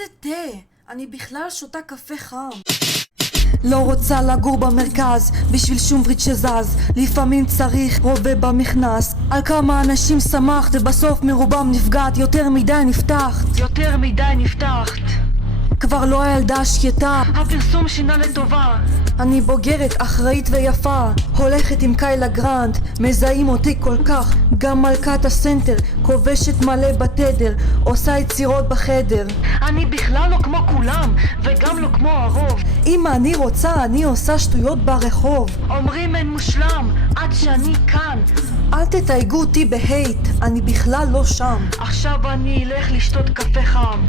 איזה תה? אני בכלל שותה קפה חם. לא רוצה לגור במרכז בשביל שום וריד שזז, לפעמים צריך רובה במכנס. על כמה אנשים שמחת ובסוף מרובם נפגעת, יותר מדי נפתחת. כבר לא הילדה השקטה, הפרסום שינה לטובה. אני בוגרת, אחראית ויפה, הולכת עם קיילה גרנט, מזהים אותי כל כך. גם מלכת הסנטר, כובשת מלא בתדר, עושה יצירות בחדר. אני בכלל לא כמו כולם, וגם לא כמו הרוב. אם אני רוצה, אני עושה שטויות ברחוב. אומרים אין מושלם, עד שאני כאן. אל תתייגו אותי בהייט, אני בכלל לא שם. עכשיו אני אלך לשתות קפה חם.